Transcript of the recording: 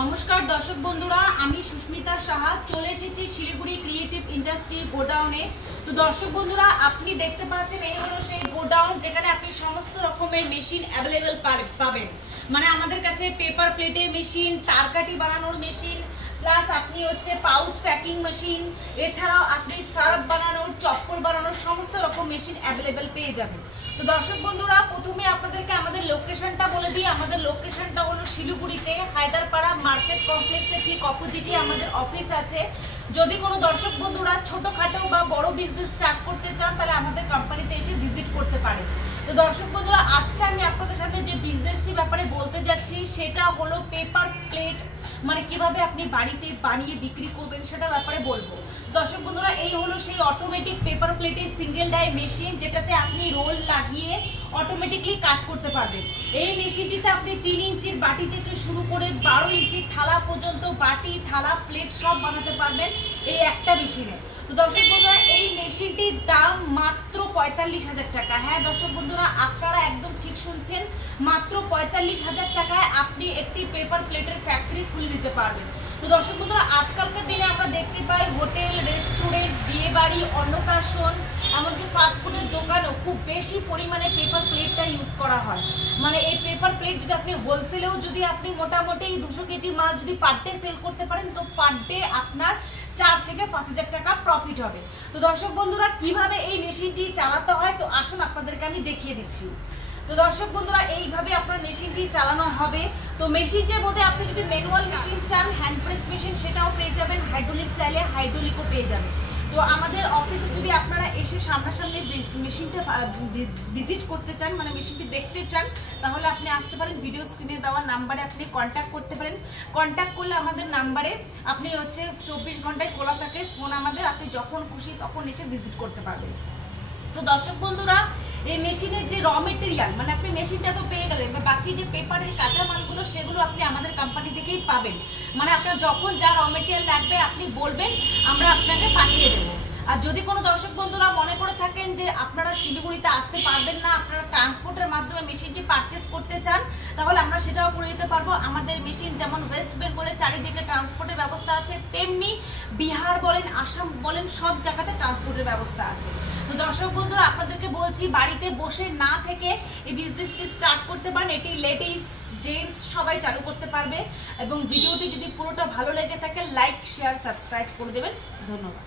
নমস্কার দর্শক বন্ধুরা, আমি সুস্মিতা সাহা চলে এসেছি শিলিগুড়ি ক্রিয়েটিভ ইন্ডাস্ট্রি গোডাউনে। তো দর্শক বন্ধুরা, আপনি দেখতে পাচ্ছেন এই হলো সেই গোডাউন যেখানে আপনি সমস্ত রকমের মেশিন অ্যাভেলেবেল পাবেন। মানে আমাদের কাছে পেপার প্লেটের মেশিন, তারকাটি বানানোর মেশিন, প্লাস আপনি পাউচ প্যাকিং মেশিন, এছাড়াও আপনি সার্ফ বানানোর, চপ্পল বানানোর সমস্ত রকম মেশিন অ্যাভেলেবেল পেয়ে যাবেন। তো দর্শক বন্ধুরা, প্রথমে আপনাদেরকে আমাদের লোকেশনটা বলে দিই। আমাদের লোকেশনটা হলো শিলিগুড়িতে হায়দারপাড়া মার্কেট কমপ্লেক্সের ঠিক অপোজিটে আমাদের অফিস আছে। যদি কোনো দর্শক বন্ধুরা ছোটোখাটো বা বড় বিজনেস স্টার্ট করতে চান তাহলে আমাদের কোম্পানিতে এসে ভিজিট করতে পারেন। তো দর্শক বন্ধুরা, আজকে আমি আপনাদের সামনে যে বিজনেসটির ব্যাপারে বলতে যাচ্ছি সেটা হলো পেপার প্লেট, মানে কিভাবে আপনি বাড়িতে বানিয়ে বিক্রি করবেন সেটার ব্যাপারে বলবো। দর্শক বন্ধুরা, এই হলো সেই অটোমেটিক পেপার প্লেটের সিঙ্গেল ডাই মেশিন, যেটাতে আপনি রোল লাগিয়ে অটোমেটিকলি কাজ করতে পারবেন। এই মেশিনটিতে আপনি 3 ইঞ্চির বাটি থেকে শুরু করে 12 ইঞ্চির থালা পর্যন্ত বাটি, থালা, প্লেট সব বানাতে পারবেন এই একটা মেশিনে। তো দর্শক বন্ধুরা, এই মেশিনটির দাম মাত্র 45,000 টাকা। হ্যাঁ দর্শক বন্ধুরা, আপনারা একদম ঠিক শুনছেন, মাত্র 45,000 টাকায় আপনি একটি পেপার প্লেটের ফ্যাক্টরি খুলে দিতে পারবেন। তো দর্শক বন্ধুরা, আজকালকার দিনে আমরা দেখতে পাই হোটেল, রেস্টুরেন্ট, বিয়ে বাড়ি, অন্নপ্রাশন, এমনকি ফাস্টফুডের দোকানেও খুব বেশি পরিমাণে পেপার প্লেটটা ইউজ করা হয়। মানে এই পেপার প্লেট যদি আপনি হোলসেলেও যদি আপনি মোটামুটি 200 কেজি মাল যদি পার ডে সেল করতে পারেন, তো পার ডে আপনার 4 থেকে 5,000 টাকা প্রফিট হবে। তো দর্শক বন্ধুরা, কিভাবে এই মেশিনটি চালাতে হয় তো আসুন আপনাদেরকে আমি দেখিয়ে দিচ্ছি। তো দর্শক বন্ধুরা, এইভাবে আপনার মেশিনটি চালানো হবে। তো মেশিনটির মধ্যে আপনি যদি ম্যানুয়াল মেশিন চান, হ্যান্ড প্রেস মেশিন সেটাও পেয়ে যাবেন, হাইড্রোলিক চাইলে হাইড্রোলিকও পেয়ে যাবেন। তো আমাদের অফিসে যদি আপনারা এসে সামনাসামনি মেশিনটা ভিজিট করতে চান, মানে মেশিনটি দেখতে চান, তাহলে আপনি আসতে পারেন। ভিডিও স্ক্রিনে দেওয়া নাম্বারে আপনি কন্ট্যাক্ট করতে পারেন। কন্ট্যাক্ট করলে আমাদের নাম্বারে আপনি 24 ঘন্টায় খোলা থাকে ফোন আমাদের, আপনি যখন খুশি তখন এসে ভিজিট করতে পারবেন। তো দর্শক বন্ধুরা, এই মেশিনের যে র মেটেরিয়াল, মানে আপনি মেশিনটা তো পেয়ে গেলেন, বা বাকি যে পেপারের কাঁচা মালগুলো সেগুলো আপনি আমাদের কোম্পানি থেকেই পাবেন। মানে আপনার যখন যা র মেটেরিয়াল লাগবে আপনি বলবেন, আমরা আপনাকে পাঠিয়ে দেবো। আর যদি কোনো দর্শক বন্ধুরা মনে করে থাকেন যে আপনারা শিলিগুড়িতে আসতে পারবেন না, আপনারা ট্রান্সপোর্টের মাধ্যমে মেশিনটি পারচেস করতে চান, তাহলে আমরা সেটাও করে দিতে পারবো। আমাদের মেশিন যেমন ওয়েস্ট বেঙ্গলের চারিদিকে ট্রান্সপোর্টের ব্যবস্থা আছে, তেমনি বিহার বলেন, আসাম বলেন, সব জায়গাতে ট্রান্সপোর্টের ব্যবস্থা আছে। তো দর্শক বন্ধুরা, আপনাদেরকে বলছি, বাড়িতে বসে না থেকে এই বিজনেসটি স্টার্ট করতে পারেন। এটি লেডিস, জেন্টস সবাই চালু করতে পারবে। এবং ভিডিওটি যদি পুরোটা ভালো লেগে থাকে, লাইক, শেয়ার, সাবস্ক্রাইব করে দেবেন। ধন্যবাদ।